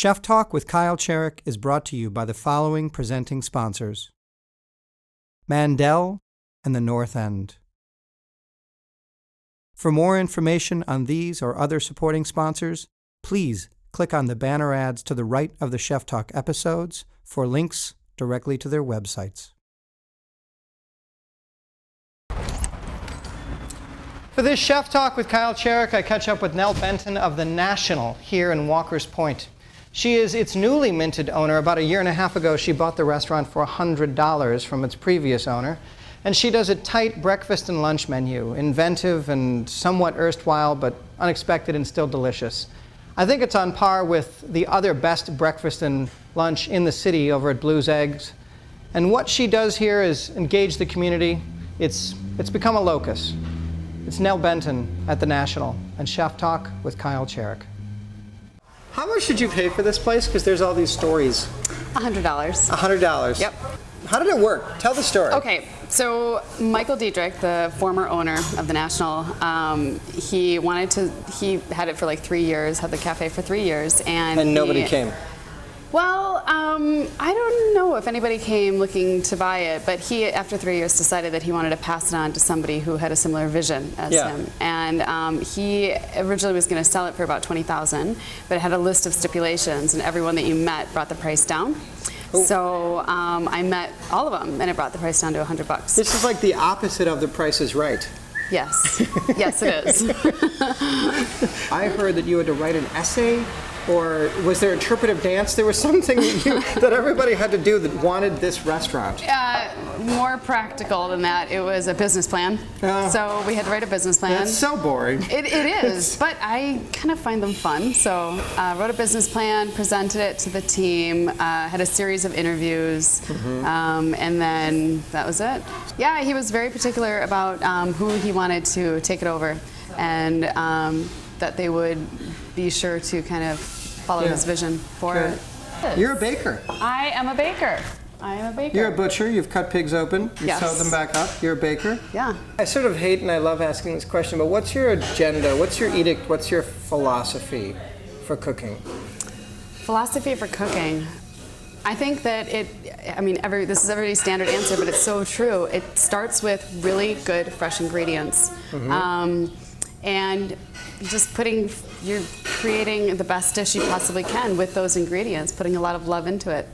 Chef Talk with Kyle Cherek is brought to you by the following presenting sponsors: Mandel and the North End. For more information on these or other supporting sponsors, please click on the banner ads to the right of the Chef Talk episodes for links directly to their websites. For this Chef Talk with Kyle Cherek, I catch up with Nell Benton of the National here in Walker's Point. She is its newly minted owner. About a year and a half ago, she bought the restaurant for $100 from its previous owner. And she does a tight breakfast and lunch menu, inventive and somewhat erstwhile, but unexpected and still delicious. I think it's on par with the other best breakfast and lunch in the city over at Blue's Eggs. And what she does here is engage the community. It's become a locus. It's Nell Benton at the National and Chef Talk with Kyle Cherek. How much did you pay for this place? Because there's all these stories. $100. $100? Yep. How did it work? Tell the story. Okay, so Michael Diedrich, the former owner of the National, he had it for like 3 years, had the cafe for 3 years, and nobody came. Well, I don't know if anybody came looking to buy it, but he, after 3 years, decided that he wanted to pass it on to somebody who had a similar vision as him. And he originally was going to sell it for about $20,000, but it had a list of stipulations, and everyone that you met brought the price down. Ooh. So I met all of them, and it brought the price down to $100. This is like the opposite of The Price is Right. Yes. Yes, it is. I heard that you had to write an essay, or was there interpretive dance? There was something that everybody had to do that wanted this restaurant. More practical than that. It was a business plan. So we had to write a business plan. That's so boring. It is, but I kind of find them fun. So wrote a business plan, presented it to the team, had a series of interviews, and then that was it. Yeah, he was very particular about who he wanted to take it over, and that they would be sure to kind of follow his vision for it. You're a baker. I am a baker. I am a baker. You're a butcher. You've cut pigs open. You sewed them back up. You're a baker. Yeah. I sort of hate and I love asking this question, but what's your agenda? What's your edict? What's your philosophy for cooking? Philosophy for cooking. I think that this is everybody's standard answer, but it's so true. It starts with really good, fresh ingredients. And just you're creating the best dish you possibly can with those ingredients, putting a lot of love into it.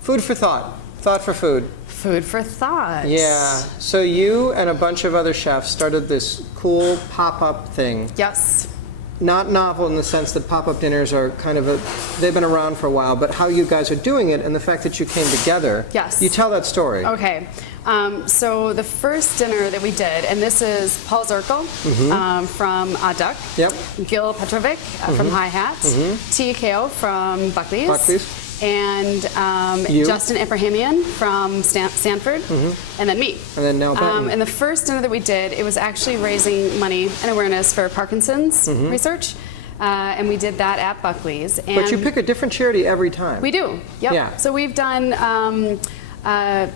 Food for thought. Thought for food. Food for thought. Yeah. So you and a bunch of other chefs started this cool pop-up thing. Yes. Not novel in the sense that pop-up dinners are kind of they've been around for a while, but how you guys are doing it and the fact that you came together. Yes. You tell that story. Okay. So the first dinner that we did, and this is Paul Zirkle from Duck, Gil Petrovic from Hi Hats, TKO from Buckley's. And Justin Ibrahimian from Stanford, and then me. And then Nell Benton. And the first dinner that we did, it was actually raising money and awareness for Parkinson's research. And we did that at Buckley's. And but you pick a different charity every time. We do, yep. Yeah. So we've done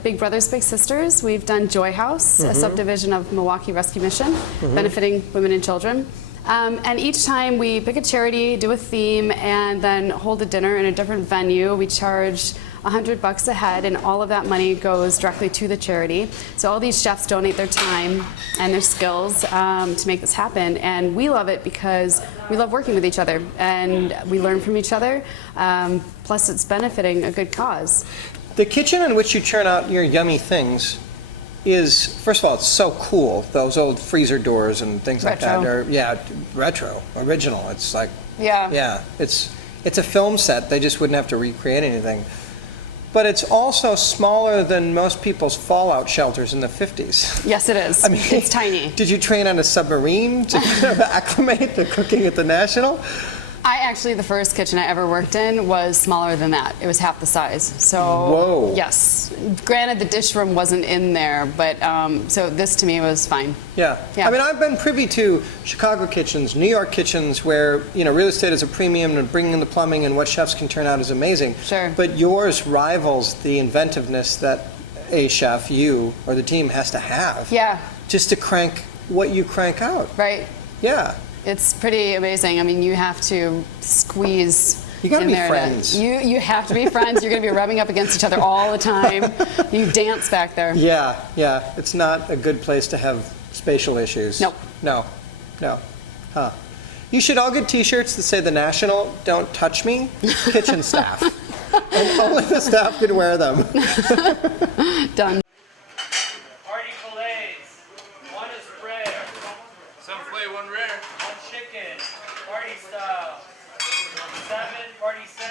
Big Brothers Big Sisters. We've done Joy House, a subdivision of Milwaukee Rescue Mission, benefiting women and children. And each time we pick a charity, do a theme, and then hold a dinner in a different venue. We charge $100 a head, and all of that money goes directly to the charity. So all these chefs donate their time and their skills to make this happen, and we love it because we love working with each other, and we learn from each other. Plus, it's benefiting a good cause. The kitchen in which you churn out your yummy things is, first of all, it's so cool. Those old freezer doors and things like that are, retro, original. It's like, it's a film set. They just wouldn't have to recreate anything. But it's also smaller than most people's fallout shelters in the 50s. Yes, it is. I mean, it's tiny. Did you train on a submarine to kind of acclimate to cooking at the National? The first kitchen I ever worked in was smaller than that. It was half the size. So, whoa. Yes. Granted, the dish room wasn't in there, but so this to me was fine. Yeah. I mean, I've been privy to Chicago kitchens, New York kitchens, where real estate is a premium and bringing in the plumbing and what chefs can turn out is amazing. Sure. But yours rivals the inventiveness that a chef, you, or the team has to have. Yeah. Just to crank what you crank out. Right. Yeah. It's pretty amazing. I mean, you have to squeeze You gotta in be there. friends. You have to be friends. You're going to be rubbing up against each other all the time. You dance back there. Yeah, yeah. It's not a good place to have spatial issues. Nope. No. Huh. You should all get T-shirts that say the National Don't Touch Me kitchen staff. And only the staff can wear them. Done. Party fillets. One is rare. Some filet, one rare. One chicken. Party style. 7, party 7.